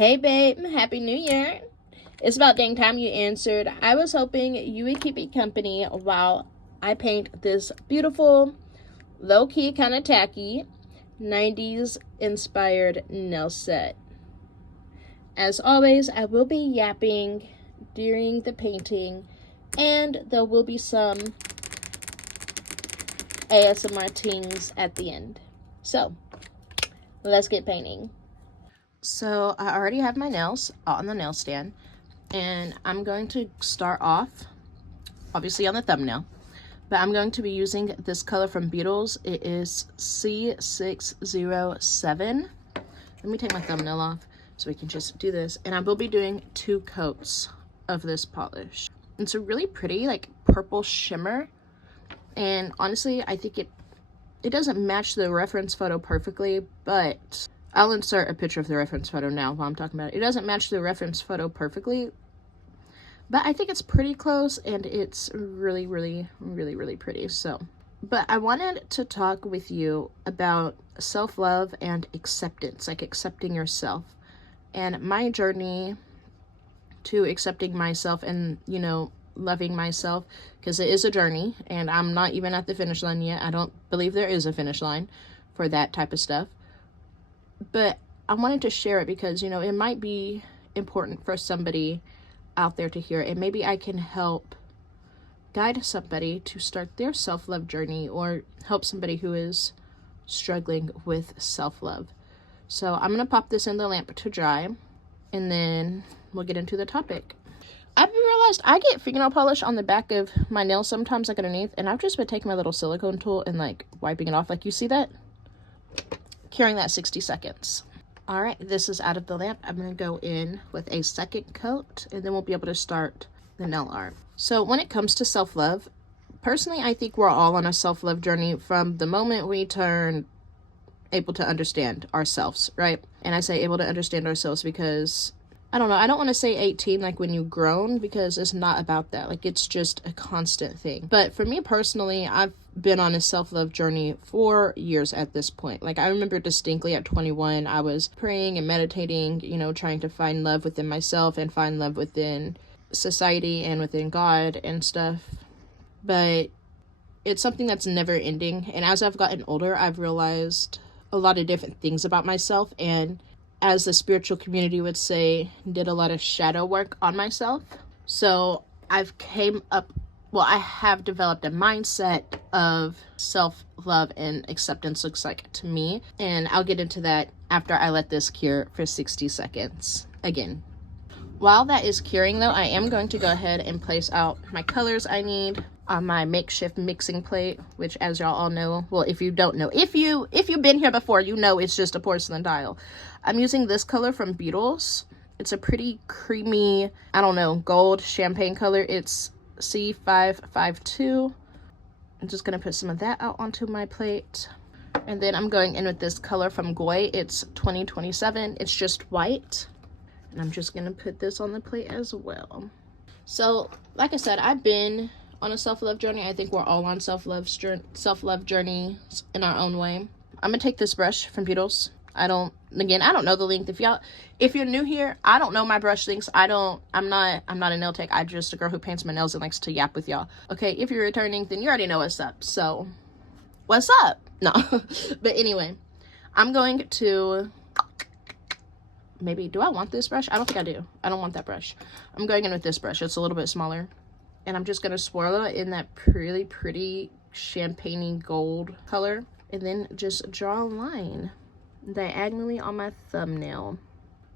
Hey babe, Happy New Year. It's about dang time you answered. I was hoping you would keep me company while I paint this beautiful, low-key, kind of tacky, 90s inspired nail set. As always, I will be yapping during the painting, and there will be some ASMR tings at the end. So, let's get painting. So I already have my nails on the nail stand, and I'm going to start off obviously on the thumbnail, but I'm going to be using this color from Byeeee. It is C607. Let me take my thumbnail off so we can just do this, and I will be doing 2 coats of this polish. It's a really pretty like purple shimmer, and honestly I think it doesn't match the reference photo perfectly, but I'll insert a picture of the reference photo now while I'm talking about it. It doesn't match the reference photo perfectly, but I think it's pretty close, and it's really, really, really, really pretty. So, but I wanted to talk with you about self-love and acceptance, like accepting yourself, and my journey to accepting myself and, you know, loving myself, because it is a journey, and I'm not even at the finish line yet. I don't believe there is a finish line for that type of stuff. But I wanted to share it because, you know, it might be important for somebody out there to hear, and maybe I can help guide somebody to start their self-love journey, or help somebody who is struggling with self-love. So I'm going to pop this in the lamp to dry, and then we'll get into the topic. I've realized I get fingernail polish on the back of my nails sometimes, like underneath, and I've just been taking my little silicone tool and like wiping it off. Like, you see that? Curing that 60 seconds. All right, this is out of the lamp. I'm going to go in with a second coat, and then we'll be able to start the nail art. So when it comes to self-love, personally, I think we're all on a self-love journey from the moment we turn able to understand ourselves, right? And I say able to understand ourselves because, I don't know, I don't want to say 18 like when you've grown, because it's not about that. Like, it's just a constant thing. But for me personally, I've been on a self-love journey for years at this point. Like, I remember distinctly at 21, I was praying and meditating, you know, trying to find love within myself and find love within society and within God and stuff. But it's something that's never ending. And as I've gotten older, I've realized a lot of different things about myself, and as the spiritual community would say, did a lot of shadow work on myself. So I have developed a mindset of self-love and acceptance looks like to me. And I'll get into that after I let this cure for 60 seconds again. While that is curing though, I am going to go ahead and place out my colors I need on my makeshift mixing plate, which, as y'all all know, well, if you don't know, if you've been here before, you know it's just a porcelain tile. I'm using this color from Byeeee. It's a pretty creamy, I don't know, gold champagne color. It's C552. I'm just gonna put some of that out onto my plate, and then I'm going in with this color from Byeeee. It's 2027. It's just white, and I'm just gonna put this on the plate as well. So like I said, I've been on a self-love journey. I think we're all on self-love journeys in our own way. I'm gonna take this brush from Byeeee. I don't know the length. If you're new here, I don't know my brush lengths. I'm not a nail tech. I'm just a girl who paints my nails and likes to yap with y'all. Okay, if you're returning, then you already know what's up. So what's up? No. But anyway, I'm going to, maybe, do I want this brush? I don't think I do. I don't want that brush. I'm going in with this brush. It's a little bit smaller, and I'm just going to swirl it in that really pretty champagne-y gold color, and then just draw a line diagonally on my thumbnail.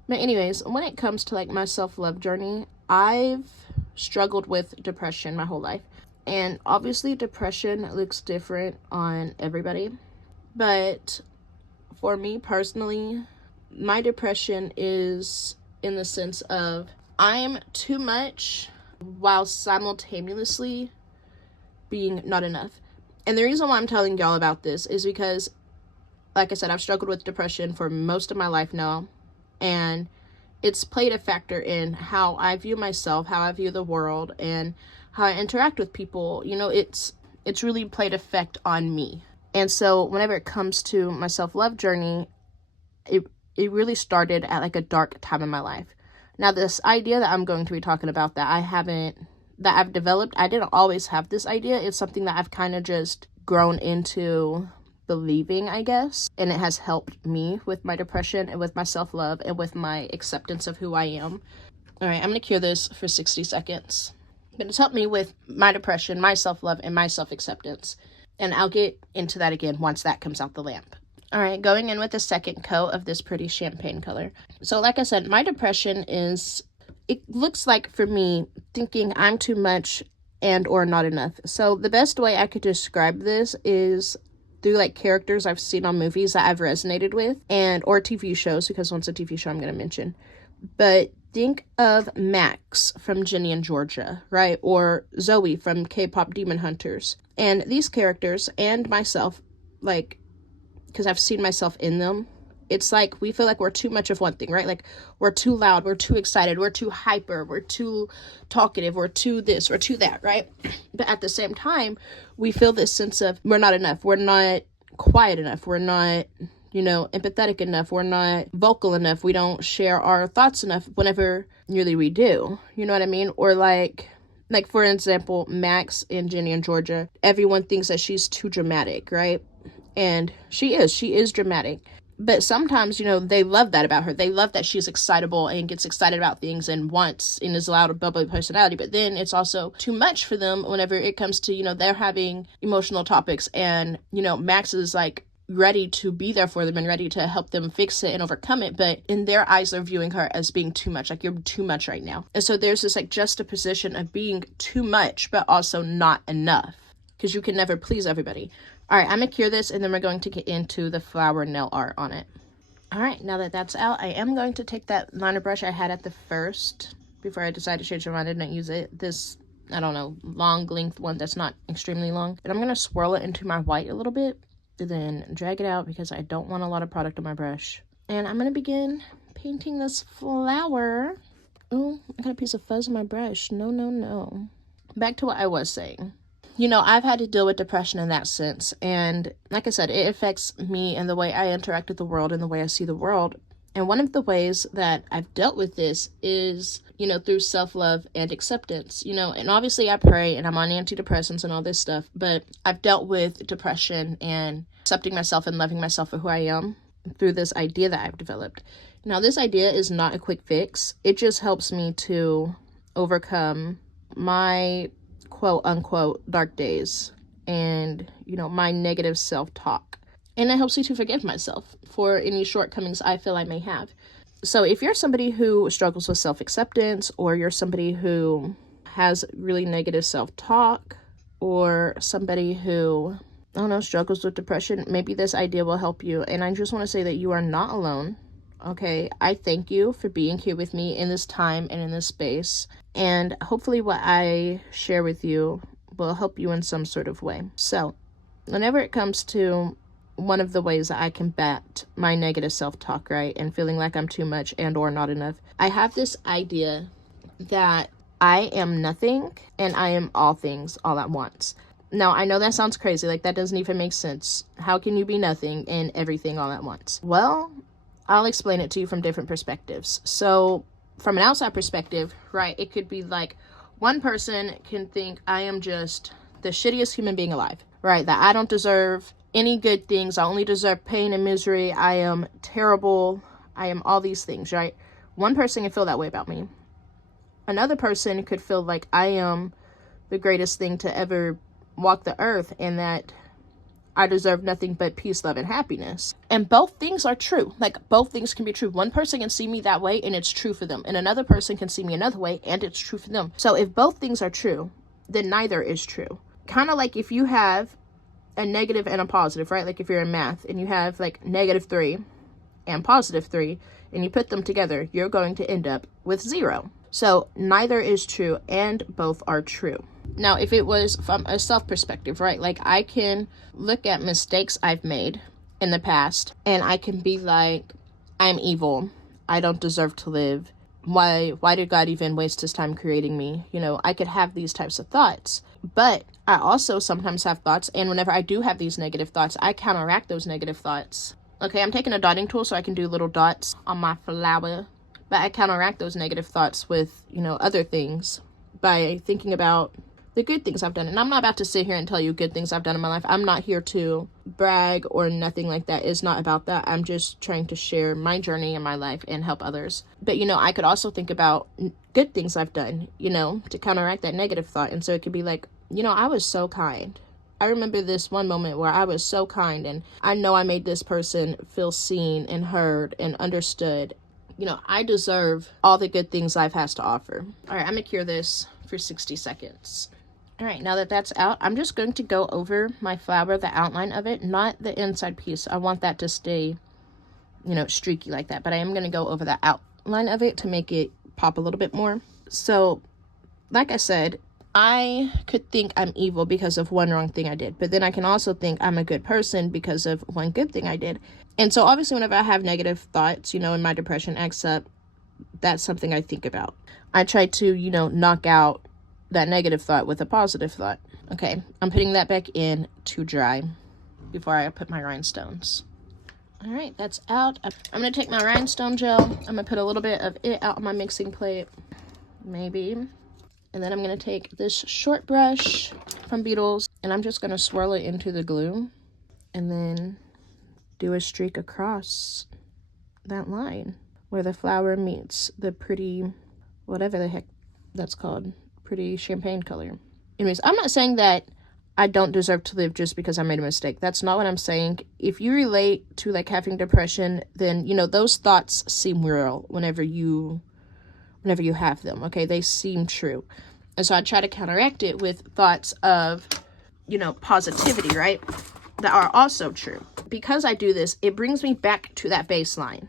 But anyways, when it comes to like my self-love journey, I've struggled with depression my whole life, and obviously depression looks different on everybody, but for me personally, my depression is in the sense of I'm too much while simultaneously being not enough. And the reason why I'm telling y'all about this is because, like I said, I've struggled with depression for most of my life now, and it's played a factor in how I view myself, how I view the world, and how I interact with people. You know, it's really played effect on me. And so whenever it comes to my self-love journey, it really started at like a dark time in my life. Now, this idea that I'm going to be talking about that I've developed, I didn't always have this idea. It's something that I've kind of just grown into believing, I guess. And it has helped me with my depression and with my self-love and with my acceptance of who I am. All right, I'm going to cure this for 60 seconds. But it's helped me with my depression, my self-love, and my self-acceptance. And I'll get into that again once that comes out the lamp. All right, going in with the second coat of this pretty champagne color. So like I said, my depression is, it looks like for me, thinking I'm too much and or not enough. So the best way I could describe this is through like characters I've seen on movies that I've resonated with, and or TV shows, because once a TV show I'm going to mention. But think of Max from Ginny and Georgia, right? Or Zoe from K-pop Demon Hunters. And these characters and myself, like, because I've seen myself in them, it's like we feel like we're too much of one thing, right? Like we're too loud, we're too excited, we're too hyper, we're too talkative, we're too this, we're too that, right? But at the same time, we feel this sense of we're not enough, we're not quiet enough, we're not, you know, empathetic enough, we're not vocal enough, we don't share our thoughts enough whenever nearly we do, you know what I mean? Or like for example, Max in Ginny and Georgia, everyone thinks that she's too dramatic, right? And she is dramatic. But sometimes, you know, they love that about her. They love that she's excitable and gets excited about things and wants and is loud, a bubbly personality. But then it's also too much for them whenever it comes to, you know, they're having emotional topics and, you know, Max is like ready to be there for them and ready to help them fix it and overcome it. But in their eyes, they're viewing her as being too much. Like, you're too much right now. And so there's this like juxtaposition of being too much, but also not enough, because you can never please everybody. All right, I'm going to cure this, and then we're going to get into the flower nail art on it. All right, now that that's out, I am going to take that liner brush I had at the first, before I decided to change my mind and not use it. This, I don't know, long length one that's not extremely long. And I'm going to swirl it into my white a little bit, and then drag it out because I don't want a lot of product on my brush. And I'm going to begin painting this flower. Oh, I got a piece of fuzz on my brush. No, no, no. Back to what I was saying. You know, I've had to deal with depression in that sense. And like I said, it affects me and the way I interact with the world and the way I see the world. And one of the ways that I've dealt with this is, you know, through self-love and acceptance, you know, and obviously I pray and I'm on antidepressants and all this stuff, but I've dealt with depression and accepting myself and loving myself for who I am through this idea that I've developed. Now, this idea is not a quick fix. It just helps me to overcome my quote unquote dark days and, you know, my negative self-talk. And it helps me to forgive myself for any shortcomings I feel I may have. So if you're somebody who struggles with self-acceptance, or you're somebody who has really negative self-talk, or somebody who, I don't know, struggles with depression, maybe this idea will help you. And I just want to say that you are not alone. Okay, I thank you for being here with me in this time and in this space. And hopefully what I share with you will help you in some sort of way. So whenever it comes to one of the ways that I combat my negative self-talk, right, and feeling like I'm too much and or not enough, I have this idea that I am nothing and I am all things all at once. Now, I know that sounds crazy. Like, that doesn't even make sense. How can you be nothing and everything all at once? Well, I'll explain it to you from different perspectives. So from an outside perspective, right, it could be like one person can think I am just the shittiest human being alive, right? That I don't deserve any good things. I only deserve pain and misery. I am terrible. I am all these things, right? One person can feel that way about me. Another person could feel like I am the greatest thing to ever walk the earth and that I deserve nothing but peace, love, and happiness. And both things are true. Like, both things can be true. One person can see me that way and it's true for them. And another person can see me another way and it's true for them. So if both things are true, then neither is true. Kind of like if you have a negative and a positive, right? Like if you're in math and you have like -3 and +3 and you put them together, you're going to end up with 0. So neither is true and both are true. Now, if it was from a self perspective, right? Like, I can look at mistakes I've made in the past and I can be like, I'm evil. I don't deserve to live. Why did God even waste his time creating me? You know, I could have these types of thoughts. But I also sometimes have thoughts, and whenever I do have these negative thoughts, I counteract those negative thoughts Okay, I'm taking a dotting tool so I can do little dots on my flower. But I counteract those negative thoughts with, you know, other things by thinking about the good things I've done. And I'm not about to sit here and tell you good things I've done in my life. I'm not here to brag or nothing like that. It's not about that. I'm just trying to share my journey in my life and help others. But, you know, I could also think about good things I've done, you know, to counteract that negative thought. And so it could be like, you know, I was so kind. I remember this one moment where I was so kind, and I know I made this person feel seen and heard and understood. You know, I deserve all the good things life has to offer. All right, I'm gonna cure this for 60 seconds. All right, now that that's out, I'm just going to go over my flower, the outline of it, not the inside piece. I want that to stay, you know, streaky like that, but I am going to go over the outline of it to make it pop a little bit more. So, like I said, I could think I'm evil because of one wrong thing I did, but then I can also think I'm a good person because of one good thing I did. And so obviously whenever I have negative thoughts, you know, in my depression acts up, that's something I think about. I try to, you know, knock out that negative thought with a positive thought. Okay, I'm putting that back in to dry before I put my rhinestones. All right, that's out. I'm gonna take my rhinestone gel. I'm gonna put a little bit of it out on my mixing plate, maybe. And then I'm gonna take this short brush from Beetles, and I'm just gonna swirl it into the glue and then do a streak across that line where the flower meets the pretty, whatever the heck that's called, pretty champagne color. Anyways, I'm not saying that I don't deserve to live just because I made a mistake. That's not what I'm saying. If you relate to like having depression, then, you know, those thoughts seem real whenever you have them, okay? They seem true. And so I try to counteract it with thoughts of, you know, positivity, right? That are also true. Because I do this, it brings me back to that baseline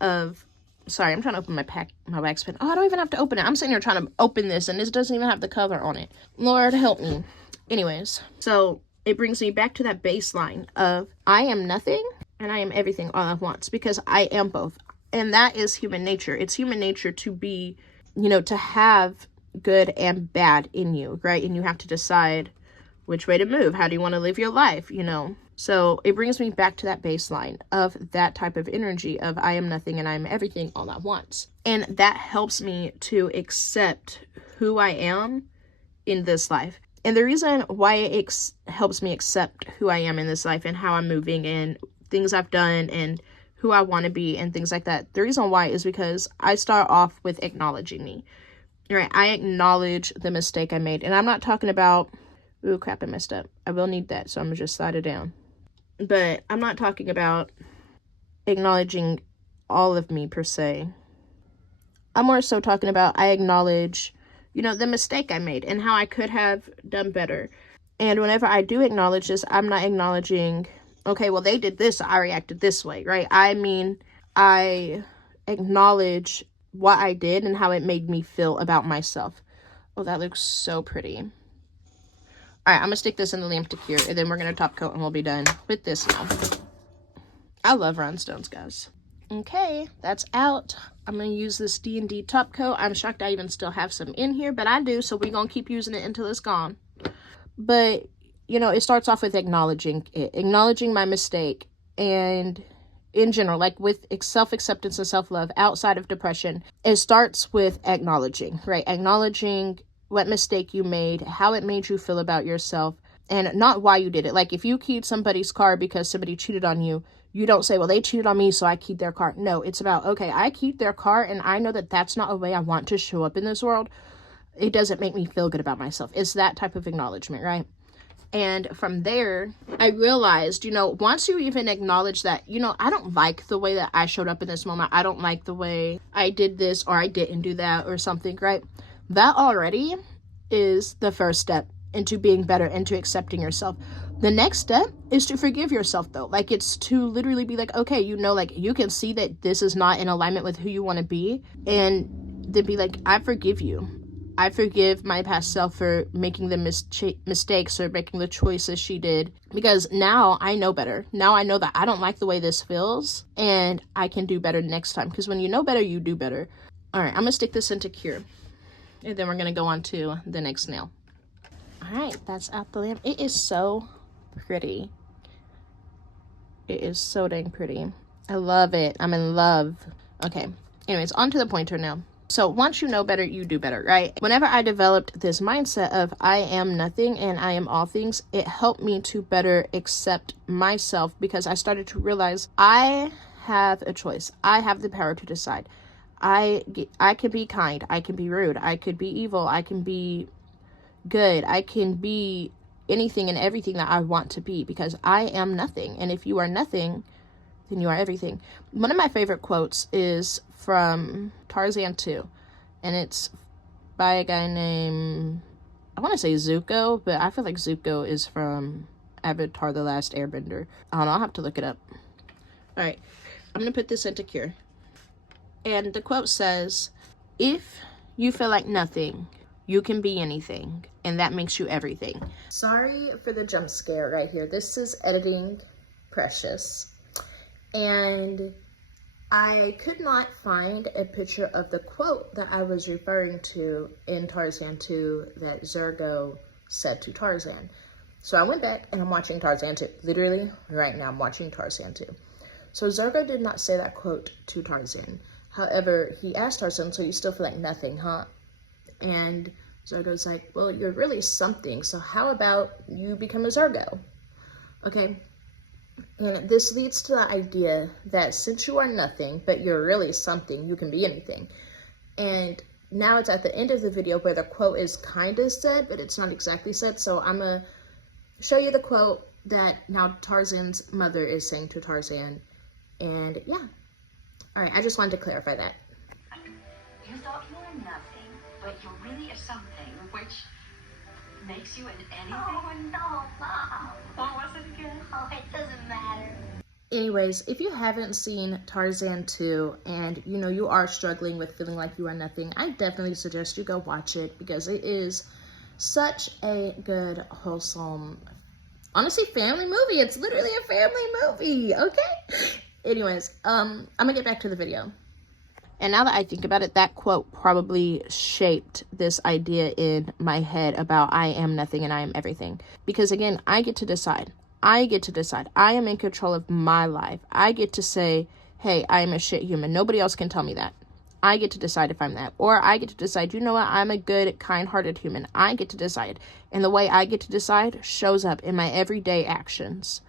of, sorry, I'm trying to open my wax pen. Oh, I don't even have to open it. I'm sitting here trying to open this, and this doesn't even have the cover on it. Lord, help me. Anyways, so it brings me back to that baseline of I am nothing and I am everything all at once, because I am both. And that is human nature. It's human nature to be, you know, to have good and bad in you, right? And you have to decide which way to move. How do you want to live your life, you know? So it brings me back to that baseline of that type of energy of I am nothing and I am everything all at once. And that helps me to accept who I am in this life. And the reason why it helps me accept who I am in this life and how I'm moving and things I've done and who I want to be and things like that, the reason why is because I start off with acknowledging me. Right? I acknowledge the mistake I made. And I'm not talking about, ooh, crap, I messed up. I will need that, so I'm going to just slide it down. But I'm not talking about acknowledging all of me, per se. I'm more so talking about I acknowledge, you know, the mistake I made and how I could have done better. And whenever I do acknowledge this, I'm not acknowledging, okay, well, they did this, so I reacted this way, right? I mean, I acknowledge what I did and how it made me feel about myself. Oh, that looks so pretty. All right, I'm gonna stick this in the lamp to cure, and then we're gonna top coat and we'll be done with this now. I love rhinestones, guys. Okay, that's out. I'm gonna use this D&D top coat. I'm shocked I even still have some in here, but I do, so we're gonna keep using it until it's gone. But, you know, it starts off with acknowledging it, acknowledging my mistake, and in general, like with self-acceptance and self-love outside of depression, it starts with acknowledging, right? Acknowledging what mistake you made, how it made you feel about yourself, and not why you did it. Like if you keyed somebody's car because somebody cheated on you, you don't say, well, they cheated on me, so I keyed their car. No, it's about, okay, I keyed their car, and I know that that's not a way I want to show up in this world. It doesn't make me feel good about myself. It's that type of acknowledgement, right? And from there, I realized, you know, once you even acknowledge that, you know, I don't like the way that I showed up in this moment. I don't like the way I did this or I didn't do that or something, right? That already is the first step into being better, into accepting yourself. The next step is to forgive yourself, though. Like, it's to literally be like, okay, you know, like, you can see that this is not in alignment with who you want to be. And then be like, I forgive you. I forgive my past self for making the mistakes or making the choices she did, because now I know better. Now I know that I don't like the way this feels, and I can do better next time, because when you know better, you do better. All right, I'm going to stick this into cure, and then we're going to go on to the next nail. All right, that's out the lamp. It is so pretty. It is so dang pretty. I love it. I'm in love. Okay. Anyways, on to the pointer now. So once you know better, you do better, right? Whenever I developed this mindset of I am nothing and I am all things, it helped me to better accept myself, because I started to realize I have a choice. I have the power to decide. I can be kind. I can be rude. I could be evil. I can be good. I can be anything and everything that I want to be, because I am nothing. And if you are nothing, then you are everything. One of my favorite quotes is from Tarzan 2, and it's by a guy named, I want to say Zuko, but I feel like Zuko is from Avatar: The Last Airbender. I don't know, I'll have to look it up. All right, I'm going to put this into cure. And the quote says, if you feel like nothing, you can be anything, and that makes you everything. Sorry for the jump scare right here. This is editing Precious. And I could not find a picture of the quote that I was referring to in Tarzan 2 that Zergo said to Tarzan. So I went back and I'm watching Tarzan 2. Literally, right now I'm watching Tarzan 2. So Zergo did not say that quote to Tarzan. However, he asked Tarzan, so you still feel like nothing, huh? And Zergo's like, well, you're really something, so how about you become a Zergo? Okay. And this leads to the idea that since you are nothing, but you're really something, you can be anything. And now it's at the end of the video where the quote is kind of said, but it's not exactly said. So I'm going to show you the quote that now Tarzan's mother is saying to Tarzan. And yeah. All right, I just wanted to clarify that. You thought you were nothing, but you really are something, which makes you an anything. Oh, no, Mom. What was it again? Oh, it doesn't matter. Anyways, if you haven't seen Tarzan 2 and you know you are struggling with feeling like you are nothing, I definitely suggest you go watch it, because it is such a good, wholesome, honestly, family movie. It's literally a family movie, okay? Anyways, I'm gonna get back to the video. And now that I think about it, that quote probably shaped this idea in my head about I am nothing and I am everything. Because again, I get to decide. I get to decide. I am in control of my life. I get to say, hey, I am a shit human. Nobody else can tell me that. I get to decide if I'm that. Or I get to decide, you know what, I'm a good, kind-hearted human. I get to decide. And the way I get to decide shows up in my everyday actions,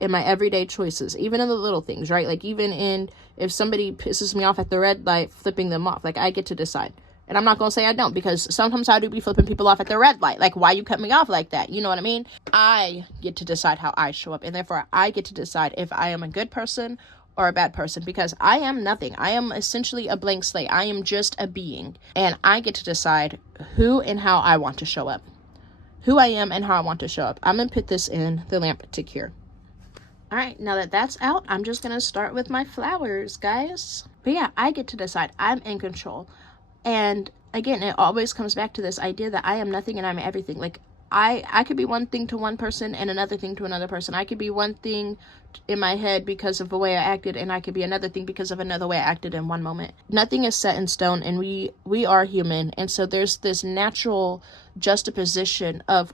in my everyday choices, even in the little things, right? Like even in, if somebody pisses me off at the red light, flipping them off, like I get to decide. And I'm not going to say I don't, because sometimes I do be flipping people off at the red light. Like, why you cut me off like that? You know what I mean? I get to decide how I show up. And therefore, I get to decide if I am a good person or a bad person, because I am nothing. I am essentially a blank slate. I am just a being. And I get to decide who and how I want to show up. Who I am and how I want to show up. I'm going to put this in the lamp to cure. All right, now that that's out, I'm just going to start with my flowers, guys. But yeah, I get to decide. I'm in control. And again, it always comes back to this idea that I am nothing and I'm everything. Like, I could be one thing to one person and another thing to another person. I could be one thing in my head because of the way I acted, and I could be another thing because of another way I acted in one moment. Nothing is set in stone, and we are human. And so there's this natural juxtaposition of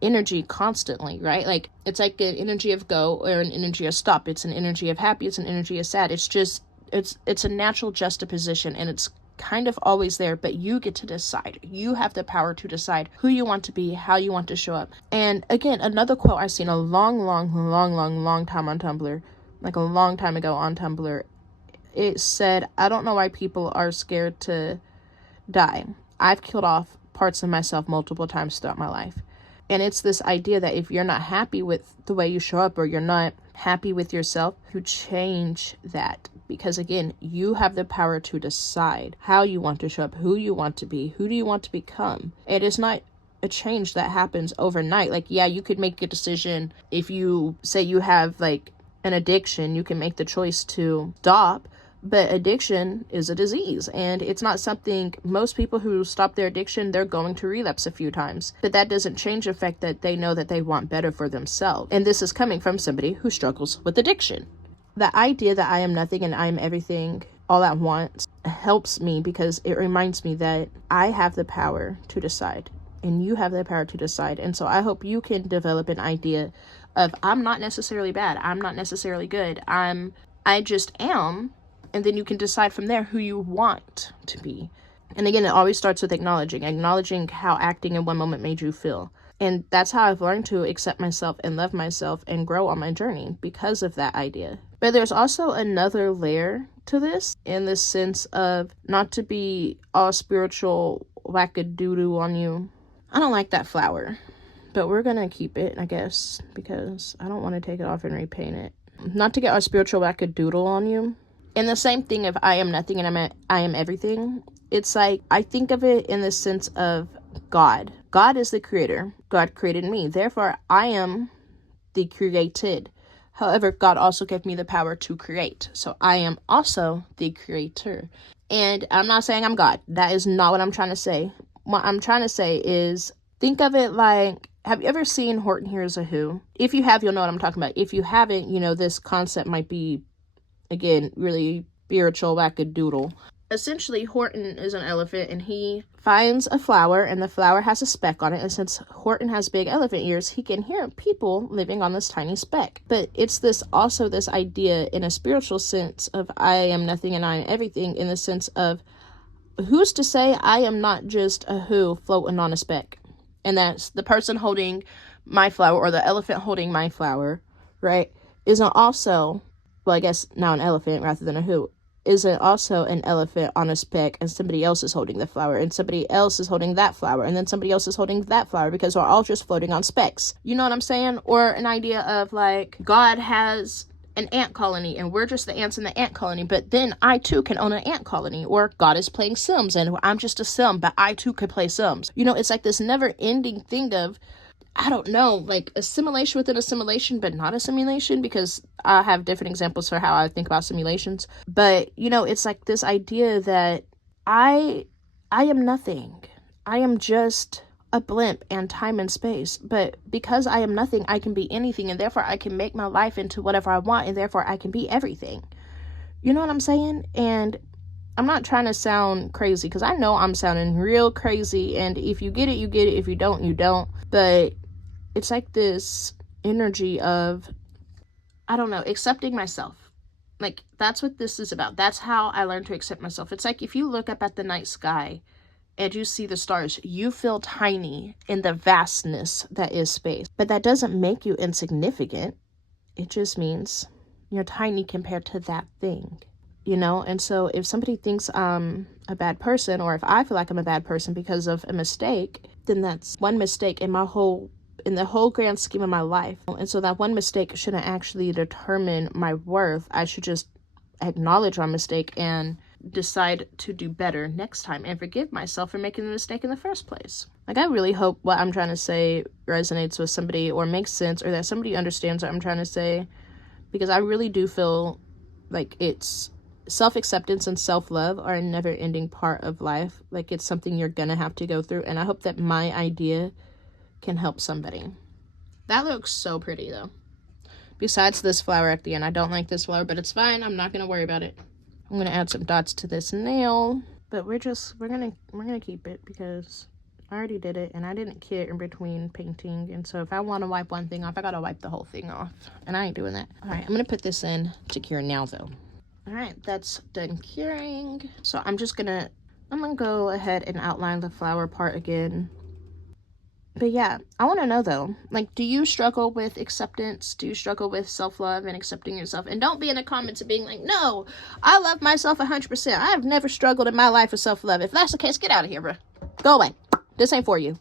energy constantly, right? Like, it's like an energy of go or an energy of stop. It's an energy of happy. It's an energy of sad. It's just, it's a natural juxtaposition, and it's kind of always there, but you get to decide. You have the power to decide who you want to be, how you want to show up. And again, another quote I've seen a long time on Tumblr, like a long time ago on Tumblr, it said, I don't know why people are scared to die. I've killed off parts of myself multiple times throughout my life. And it's this idea that if you're not happy with the way you show up, or you're not happy with yourself, you change that. Because again, you have the power to decide how you want to show up, who you want to be, who do you want to become. It is not a change that happens overnight. Like, yeah, you could make a decision. If you say you have like an addiction, you can make the choice to stop. But addiction is a disease, and it's not something, most people who stop their addiction, they're going to relapse a few times. But that doesn't change the fact that they know that they want better for themselves. And this is coming from somebody who struggles with addiction. The idea that I am nothing and I am everything all at once helps me, because it reminds me that I have the power to decide, and you have the power to decide. And so I hope you can develop an idea of I'm not necessarily bad. I'm not necessarily good. I just am. And then you can decide from there who you want to be. And again, it always starts with acknowledging how acting in one moment made you feel. And that's how I've learned to accept myself and love myself and grow on my journey because of that idea. But there's also another layer to this, in the sense of not to be all spiritual wackadoodle on you. I don't like that flower, but we're gonna keep it, I guess, because I don't want to take it off and repaint it. Not to get all spiritual wackadoodle on you. And the same thing of I am nothing and I am everything. It's like, I think of it in the sense of God. God is the creator. God created me. Therefore, I am the created. However, God also gave me the power to create. So I am also the creator. And I'm not saying I'm God. That is not what I'm trying to say. What I'm trying to say is, think of it like, have you ever seen Horton Hears a Who? If you have, you'll know what I'm talking about. If you haven't, this concept might be, again, really spiritual wackadoodle. Essentially, Horton is an elephant, and he finds a flower, and the flower has a speck on it. And since Horton has big elephant ears, he can hear people living on this tiny speck. But it's this idea in a spiritual sense of I am nothing and I am everything, in the sense of, who's to say I am not just a who floating on a speck? And that's the person holding my flower, or the elephant holding my flower, right? Isn't also, well, I guess now an elephant rather than a who, isn't also an elephant on a speck, and somebody else is holding the flower, and somebody else is holding that flower, and then somebody else is holding that flower, because we're all just floating on specks. You know what I'm saying? Or an idea of like, God has an ant colony, and we're just the ants in the ant colony, but then I too can own an ant colony. Or God is playing Sims, and I'm just a Sim, but I too could play Sims. It's like this never-ending thing of, I don't know, like assimilation within assimilation, but not a simulation, because I have different examples for how I think about simulations. But, it's like this idea that I am nothing. I am just a blimp and time and space. But because I am nothing, I can be anything, and therefore I can make my life into whatever I want, and therefore I can be everything. You know what I'm saying? And I'm not trying to sound crazy, because I know I'm sounding real crazy, and if you get it, you get it. If you don't, you don't. But it's like this energy of, I don't know, accepting myself. Like, that's what this is about. That's how I learned to accept myself. It's like, if you look up at the night sky and you see the stars, you feel tiny in the vastness that is space. But that doesn't make you insignificant. It just means you're tiny compared to that thing. And so if somebody thinks I'm a bad person, or if I feel like I'm a bad person because of a mistake, then that's one mistake in the whole grand scheme of my life. And so that one mistake shouldn't actually determine my worth. I should just acknowledge my mistake and decide to do better next time, and forgive myself for making the mistake in the first place. Like, I really hope what I'm trying to say resonates with somebody, or makes sense, or that somebody understands what I'm trying to say, because I really do feel like it's self-acceptance and self-love are a never-ending part of life. Like, it's something you're gonna have to go through, and I hope that my idea can help somebody. That looks so pretty though. Besides this flower at the end, I don't like this flower, but it's fine. I'm not gonna worry about it. I'm gonna add some dots to this nail, but we're gonna keep it, because I already did it, and I didn't care in between painting. And so if I want to wipe one thing off, I gotta wipe the whole thing off, and I ain't doing that. All right, I'm gonna put this in to cure now though. All right, that's done curing. So I'm gonna go ahead and outline the flower part again. But yeah, I want to know though, like, do you struggle with acceptance? Do you struggle with self-love and accepting yourself? And don't be in the comments of being like, no, I love myself 100%. I have never struggled in my life with self-love. If that's the case, get out of here, bro. Go away. This ain't for you.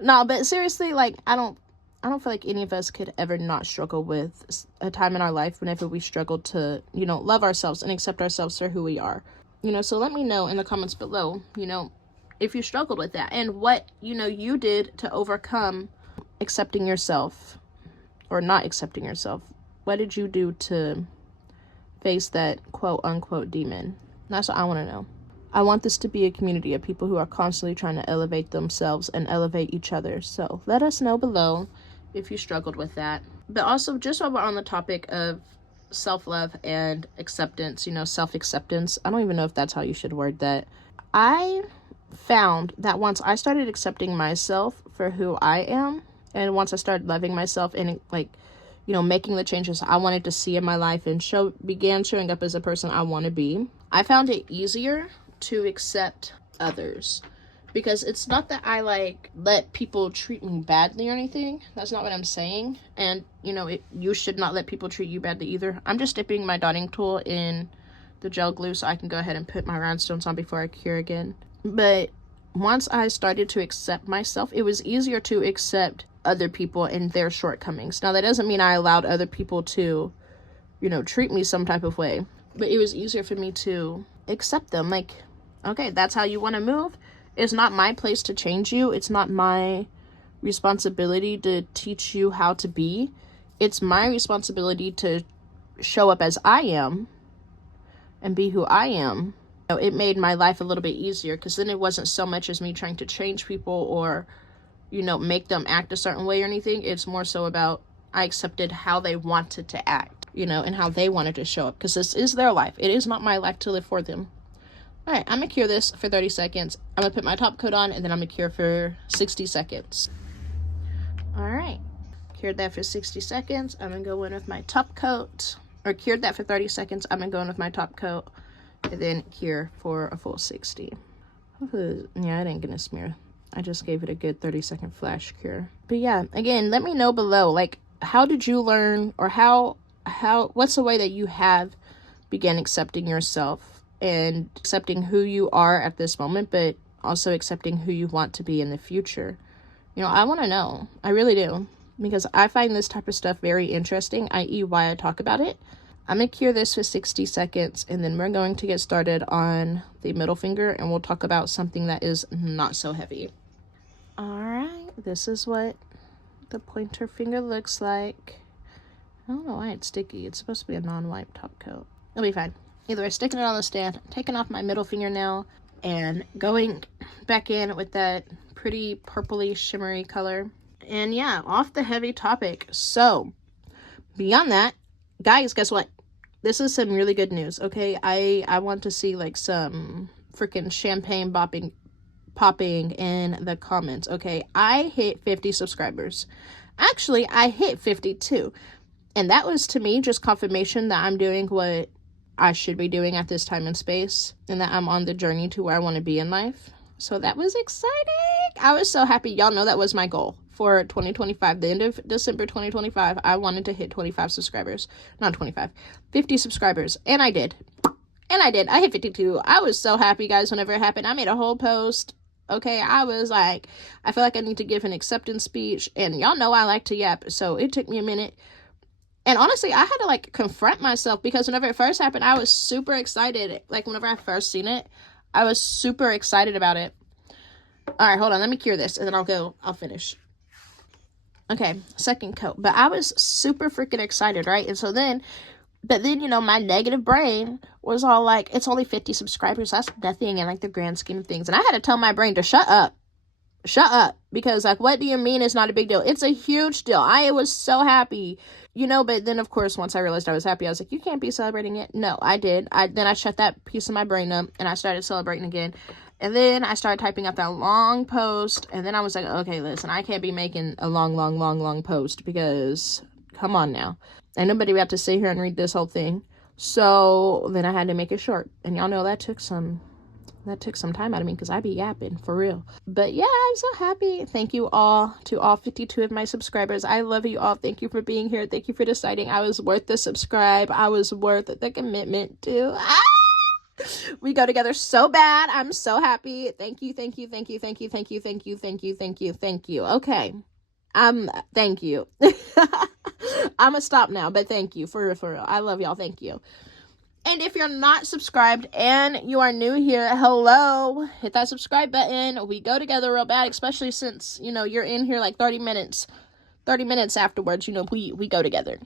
No, but seriously, like, I don't feel like any of us could ever not struggle with a time in our life whenever we struggle to, love ourselves and accept ourselves for who we are. So let me know in the comments below, if you struggled with that, and what, you did to overcome accepting yourself or not accepting yourself. What did you do to face that quote unquote demon? That's what I want to know. I want this to be a community of people who are constantly trying to elevate themselves and elevate each other. So let us know below if you struggled with that. But also, just while we're on the topic of self-love and acceptance, self-acceptance, I don't even know if that's how you should word that. I found that once I started accepting myself for who I am, And once I started loving myself and like, you know, making the changes I wanted to see in my life and began showing up as a person I want to be, I found it easier to accept others. Because it's not that I like let people treat me badly or anything. That's not what I'm saying. And you know, you should not let people treat you badly either. I'm just dipping my dotting tool in the gel glue so I can go ahead and put my rhinestones on before I cure again. But once I started to accept myself, it was easier to accept other people and their shortcomings. Now that doesn't mean I allowed other people to, you know, treat me some type of way, but it was easier for me to accept them. Like, okay, that's how you want to move. It's not my place to change you. It's not my responsibility to teach you how to be. It's my responsibility to show up as I am and be who I am. You know, it made my life a little bit easier because then it wasn't so much as me trying to change people or, you know, make them act a certain way or anything. It's more so about I accepted how they wanted to act, you know, and how they wanted to show up because this is their life. It is not my life to live for them. All right, I'm going to cure this for 30 seconds. I'm going to put my top coat on, and then I'm going to cure for 60 seconds. All right, cured that for 60 seconds. I'm going to go in with my top coat. Or cured that for 30 seconds. I'm going to go in with my top coat, and then cure for a full 60. Hopefully, yeah, it ain't going to smear. I just gave it a good 30-second flash cure. But yeah, again, let me know below, like, how did you learn, or what's the way that you have began accepting yourself? And accepting who you are at this moment, but also accepting who you want to be in the future. You know, I want to know. I really do. Because I find this type of stuff very interesting, i.e. why I talk about it. I'm going to cure this for 60 seconds, and then we're going to get started on the middle finger, and we'll talk about something that is not so heavy. Alright, this is what the pointer finger looks like. I don't know why it's sticky. It's supposed to be a non-wipe top coat. It'll be fine. Either way, sticking it on the stand, taking off my middle fingernail, and going back in with that pretty purpley shimmery color. And yeah, off the heavy topic. So, beyond that, guys, guess what? This is some really good news, okay? I want to see, like, some freaking champagne popping in the comments, okay? I hit 50 subscribers. Actually, I hit 52. And that was, to me, just confirmation that I'm doing what I should be doing at this time and space, and that I'm on the journey to where I want to be in life. So that was exciting. I was so happy. Y'all know that was my goal for 2025. The end of December 2025, I wanted to hit 25 subscribers. Not 25, 50 subscribers. And I did. I hit 52. I was so happy, guys, whenever it happened. I made a whole post. Okay, I was like, I feel like I need to give an acceptance speech. And y'all know I like to yap, so it took me a minute. And honestly, I had to, like, confront myself because whenever it first happened, I was super excited. Like, whenever I first seen it, I was super excited about it. All right, hold on. Let me cure this, and then I'll finish. Okay, second coat. But I was super freaking excited, right? And so then, you know, my negative brain was all like, it's only 50 subscribers. That's nothing in, like, the grand scheme of things. And I had to tell my brain to shut up. Because, like, what do you mean it's not a big deal? It's a huge deal. I was so happy. You know, but then, of course, once I realized I was happy, I was like, you can't be celebrating it. No, I did. Then I shut that piece of my brain up, and I started celebrating again. And then I started typing out that long post, and then I was like, okay, listen, I can't be making a long post, because, come on now. And nobody would have to sit here and read this whole thing. So, then I had to make it short. And y'all know that took some time out of me because I be yapping for real. But yeah, I'm so happy. Thank you all to all 52 of my subscribers. I love you all. Thank you for being here. Thank you for deciding I was worth the subscribe. I was worth the commitment too. We go together so bad. I'm so happy. Thank you. Okay. Thank you. I'ma stop now, but thank you for real. I love y'all. Thank you. And if you're not subscribed and you are new here, hello, hit that subscribe button. We go together real bad, especially since, you know, you're in here like 30 minutes afterwards, you know, we go together.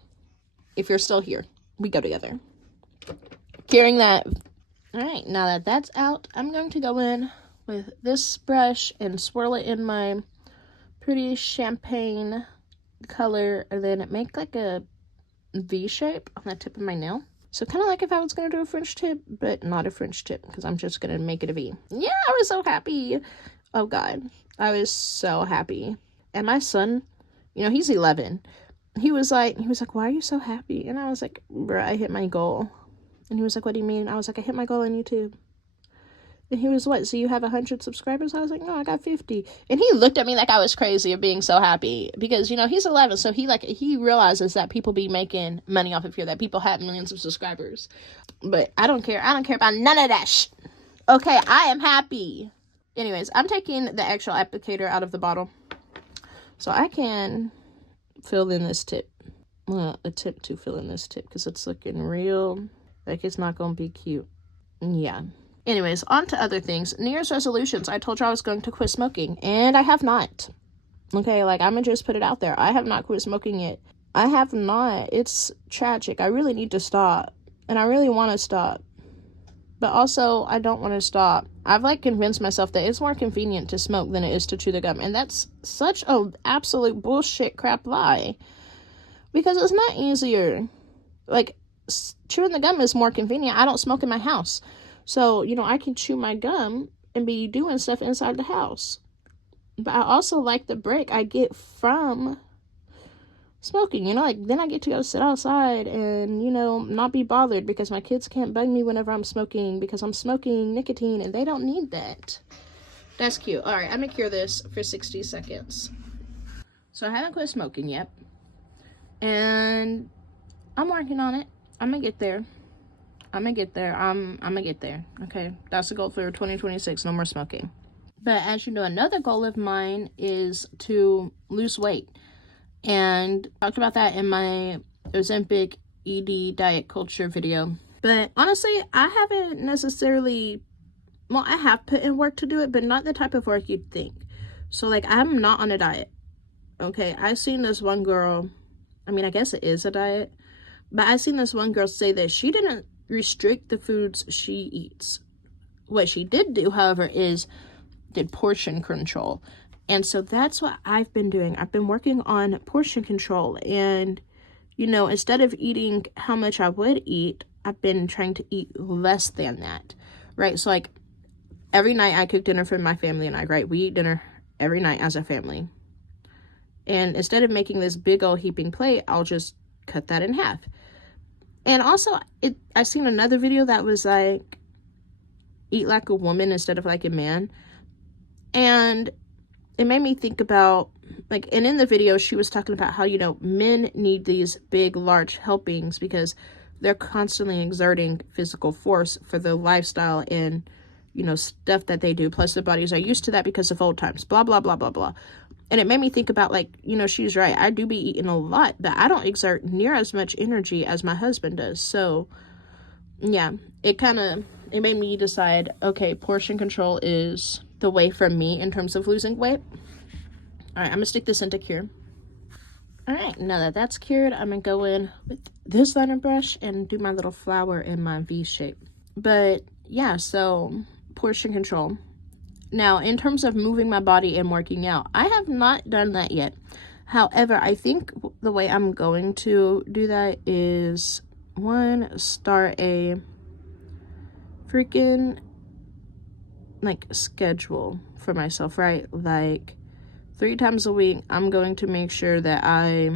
If you're still here, we go together. Curing that. All right, now that that's out, I'm going to go in with this brush and swirl it in my pretty champagne color, and then make like a V shape on the tip of my nail. So kind of like if I was going to do a French tip, but not a French tip, because I'm just going to make it a V. Yeah, I was so happy. Oh, God. I was so happy. And my son You know, he's 11. He was like, why are you so happy? And I was like, bruh, I hit my goal. And he was like, what do you mean? I was like, I hit my goal on YouTube. And he was, what, so you have 100 subscribers? I was like, no, I got 50. And he looked at me like I was crazy of being so happy. Because, you know, he's 11, so he realizes that people be making money off of here, that people have millions of subscribers. But I don't care. I don't care about none of that shit. Okay, I am happy. Anyways, I'm taking the actual applicator out of the bottle, so I can fill in this tip. Well, attempt to fill in this tip, because it's looking real like it's not going to be cute. Yeah. Anyways, on to other things. New Year's resolutions. I told you I was going to quit smoking, and I have not. Okay, like, I'm going to just put it out there. I have not quit smoking yet. I have not. It's tragic. I really need to stop, and I really want to stop. But also, I don't want to stop. I've, like, convinced myself that it's more convenient to smoke than it is to chew the gum. And that's such a absolute bullshit crap lie. Because it's not easier. Like, chewing the gum is more convenient. I don't smoke in my house. So, you know, I can chew my gum and be doing stuff inside the house. But I also like the break I get from smoking, you know, like, then I get to go sit outside and, you know, not be bothered because my kids can't bug me whenever I'm smoking because I'm smoking nicotine and they don't need that. That's cute. All right, I'm gonna cure this for 60 seconds. So I haven't quit smoking yet, and I'm working on it. I'm gonna get there. I'm gonna get there. Okay, that's the goal for 2026. No more smoking. But as you know, another goal of mine is to lose weight. And I talked about that in my Ozempic ED diet culture video. But honestly, I haven't necessarily, well, I have put in work to do it, but not the type of work you'd think. So, like, I'm not on a diet. Okay, I've seen this one girl, I mean, I guess it is a diet, but I've seen this one girl say that she didn't restrict the foods she eats. What she did do, however, did portion control. And so that's what I've been doing. I've been working on portion control. And, you know, instead of eating how much I would eat, I've been trying to eat less than that, right? So, like, every night I cook dinner for my family and I, right? We eat dinner every night as a family. And instead of making this big old heaping plate, I'll just cut that in half. And also, I seen another video that was like, eat like a woman instead of like a man. And it made me think about, like, and in the video, she was talking about how, you know, men need these big, large helpings because they're constantly exerting physical force for their lifestyle and, you know, stuff that they do. Plus, their bodies are used to that because of old times, blah, blah, blah, blah, blah. And it made me think about, like, you know, she's right. I do be eating a lot, but I don't exert near as much energy as my husband does. So, yeah, it made me decide, okay, portion control is the way for me in terms of losing weight. All right, I'm gonna stick this into cure. All right, now that that's cured, I'm gonna go in with this liner brush and do my little flower in my V shape. But yeah, so portion control. Now, in terms of moving my body and working out, I have not done that yet. However, I think the way I'm going to do that is, one, start a freaking, like, schedule for myself, right? Like, 3 times a week, I'm going to make sure that I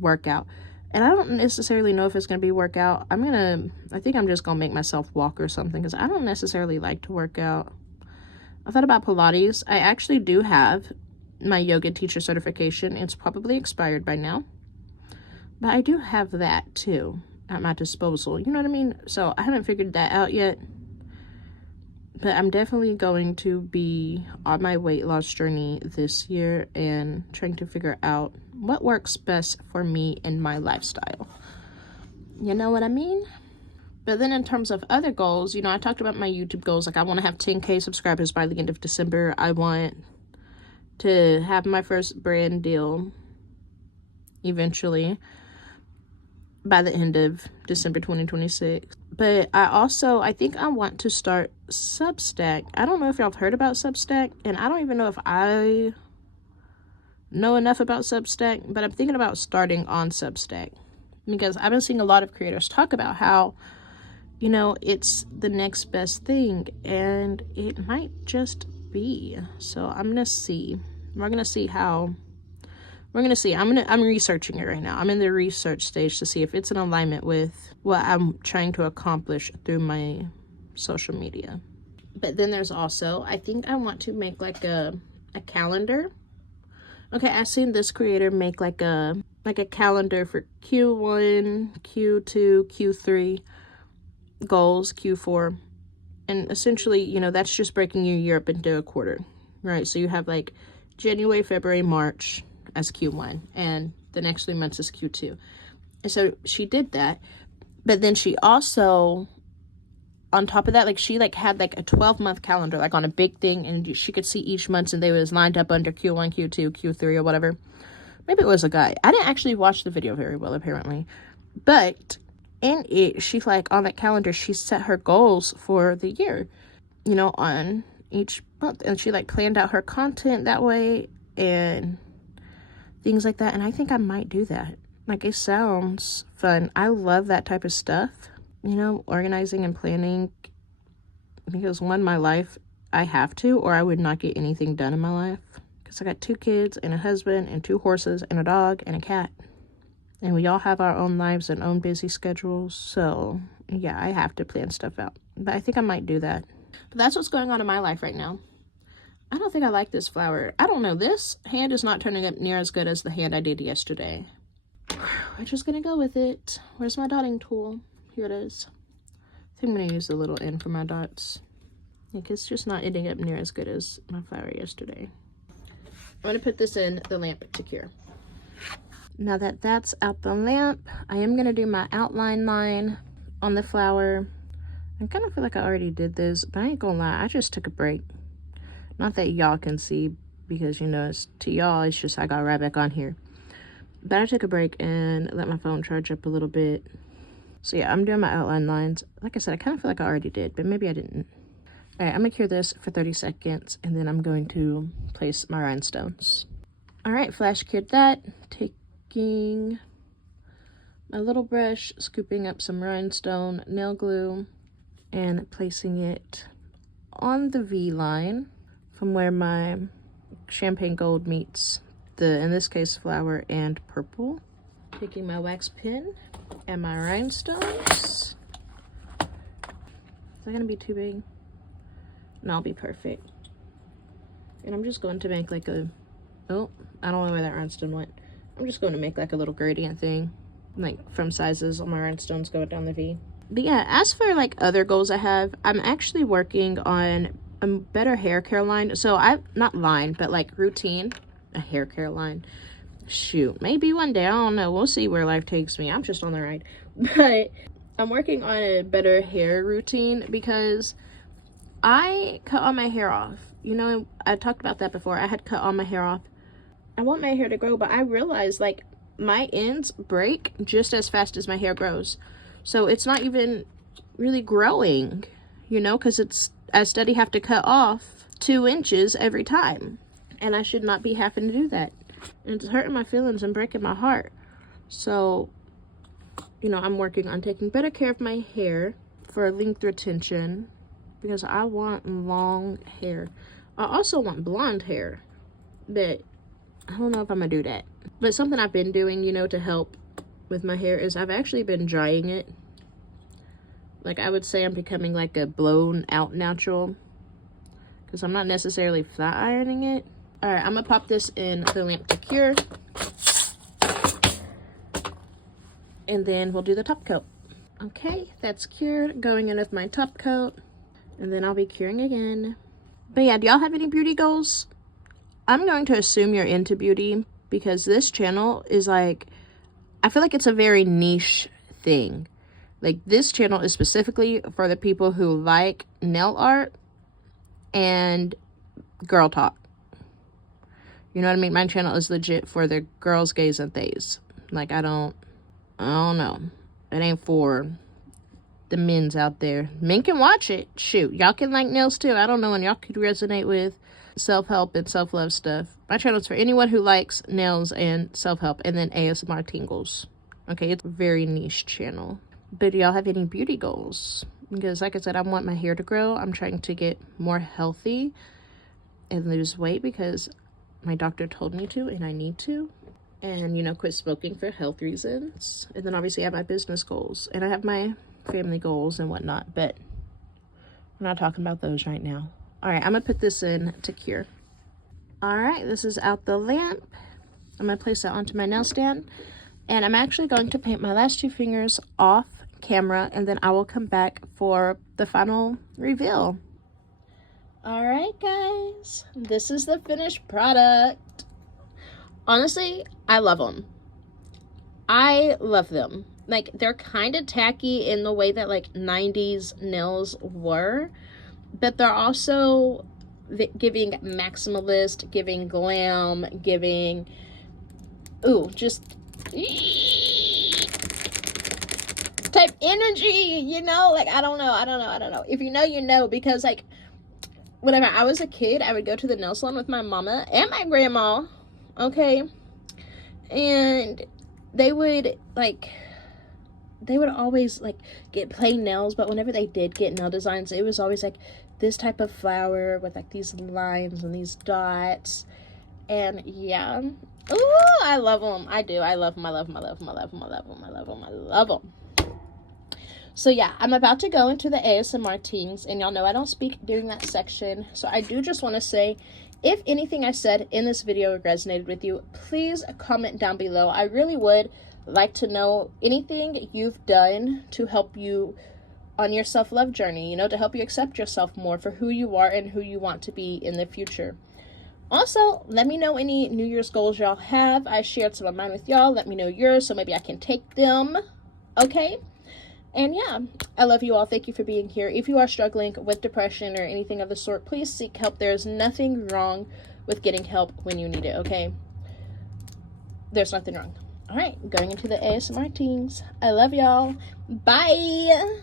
work out. And I don't necessarily know if it's going to be workout. I think I'm just going to make myself walk or something, because I don't necessarily like to work out. I thought about Pilates. I actually do have my yoga teacher certification. It's probably expired by now. But I do have that, too, at my disposal. You know what I mean? So I haven't figured that out yet. But I'm definitely going to be on my weight loss journey this year and trying to figure out what works best for me and my lifestyle. You know what I mean? But then in terms of other goals, you know, I talked about my YouTube goals. Like, I want to have 10K subscribers by the end of December. I want to have my first brand deal eventually by the end of December 2026. But I think I want to start Substack. I don't know if y'all have heard about Substack, and I don't even know if I know enough about Substack, but I'm thinking about starting on Substack because I've been seeing a lot of creators talk about how, you know, it's the next best thing, and it might just be. So I'm gonna see. We're gonna see how We're gonna see. I'm researching it right now. I'm in the research stage to see if it's in alignment with what I'm trying to accomplish through my social media. But then there's also, I think I want to make like a calendar. Okay, I've seen this creator make like a calendar for Q1, Q2, Q3 goals, Q4. And essentially, you know, that's just breaking your year up into a quarter, right? So you have like January, February, March as Q1, and the next 3 months is Q2. And so she did that, but then she also, on top of that, like she like had like a 12-month calendar, like on a big thing, and she could see each month, and they was lined up under Q1, Q2, Q3, or whatever. Maybe it was a guy. I didn't actually watch the video very well, apparently, but in it, she like on that calendar, she set her goals for the year, you know, on each month, and she like planned out her content that way and things like that. And I think I might do that. Like, it sounds fun. I love that type of stuff, you know, organizing and planning, because one, my life, I have to, or I would not get anything done in my life, because I got 2 kids and a husband and 2 horses and a dog and a cat, and we all have our own lives and own busy schedules. So yeah, I have to plan stuff out, but I think I might do that. But that's what's going on in my life right now. I don't think I like this flower. I don't know. This hand is not turning up near as good as the hand I did yesterday. We're just going to go with it. Where's my dotting tool? Here it is. I think I'm going to use the little end for my dots. Like, it's just not ending up near as good as my flower yesterday. I'm going to put this in the lamp to cure. Now that that's out the lamp, I am going to do my outline line on the flower. I kind of feel like I already did this, but I ain't gonna lie, I just took a break. Not that y'all can see, because, you know, it's, to y'all, it's just I got right back on here. But I took a break and let my phone charge up a little bit. So yeah, I'm doing my outline lines. Like I said, I kind of feel like I already did, but maybe I didn't. All right, I'm gonna cure this for 30 seconds, and then I'm going to place my rhinestones. All right, flash cured that. Taking my little brush, scooping up some rhinestone nail glue, and placing it on the V line from where my champagne gold meets the, in this case, flower and purple. Taking my wax pen and my rhinestones. Is that gonna be too big? No, I'll be perfect. And I'm just going to make like a, oh, I don't know where that rhinestone went. I'm just going to make like a little gradient thing, like from sizes on my rhinestones going down the V. But yeah, as for like other goals I have, I'm actually working on a better hair care line. So I've not line, but like routine, a hair care line. Shoot, maybe one day, I don't know. We'll see where life takes me. I'm just on the ride. But I'm working on a better hair routine because I cut all my hair off. You know, I talked about that before. I had cut all my hair off. I want my hair to grow, but I realized like my ends break just as fast as my hair grows. So it's not even really growing, you know, because it's, I steady have to cut off 2 inches every time. And I should not be having to do that. And it's hurting my feelings and breaking my heart. So, you know, I'm working on taking better care of my hair for length retention, because I want long hair. I also want blonde hair, but I don't know if I'm gonna do that. But something I've been doing, you know, to help with my hair is I've actually been drying it. Like, I would say I'm becoming like a blown out natural, because I'm not necessarily flat ironing it. All right, I'm gonna pop this in the lamp to cure, and then we'll do the top coat. Okay, that's cured. Going in with my top coat, and then I'll be curing again. But yeah, do y'all have any beauty goals? I'm going to assume you're into beauty, because this channel is like, I feel like it's a very niche thing. Like, this channel is specifically for the people who like nail art and girl talk. You know what I mean? My channel is legit for the girls, gays, and theys. Like, I don't know. It ain't for the men's out there. Men can watch it. Shoot, y'all can like nails too. I don't know, and y'all could resonate with self-help and self-love stuff. My channel is for anyone who likes nails and self-help, and then ASMR tingles. Okay, it's a very niche channel. But do y'all have any beauty goals? Because like I said, I want my hair to grow. I'm trying to get more healthy and lose weight because my doctor told me to, and I need to. and, you know, quit smoking for health reasons. And then obviously I have my business goals and I have my family goals and whatnot, but we're not talking about those right now. All right, I'm gonna put this in to cure. All right, this is out the lamp. I'm gonna place that onto my nail stand, and I'm actually going to paint my last 2 fingers off camera, and then I will come back for the final reveal. All right, guys, this is the finished product. Honestly, I love them. I love them. Like, they're kind of tacky in the way that like 90s nails were, but they're also giving maximalist, giving glam, giving, ooh, just type energy, you know? Like, I don't know. If you know, you know, because like whenever I was a kid, I would go to the nail salon with my mama and my grandma, okay? And they would always like get plain nails, but whenever they did get nail designs, it was always like this type of flower with like these lines and these dots. And yeah, ooh, I love them. I do. I love them. I love them. I love them. I love them. I love them. I love them. I love them. So yeah, I'm about to go into the ASMR teens, and y'all know I don't speak during that section. So I do just want to say, if anything I said in this video resonated with you, please comment down below. I really would like to know anything you've done to help you on your self-love journey, you know, to help you accept yourself more for who you are and who you want to be in the future. Also, let me know any New Year's goals y'all have. I shared some of mine with y'all. Let me know yours so maybe I can take them, okay? And yeah, I love you all. Thank you for being here. If you are struggling with depression or anything of the sort, please seek help. There's nothing wrong with getting help when you need it, okay? There's nothing wrong. All right, going into the ASMR teens. I love y'all. Bye.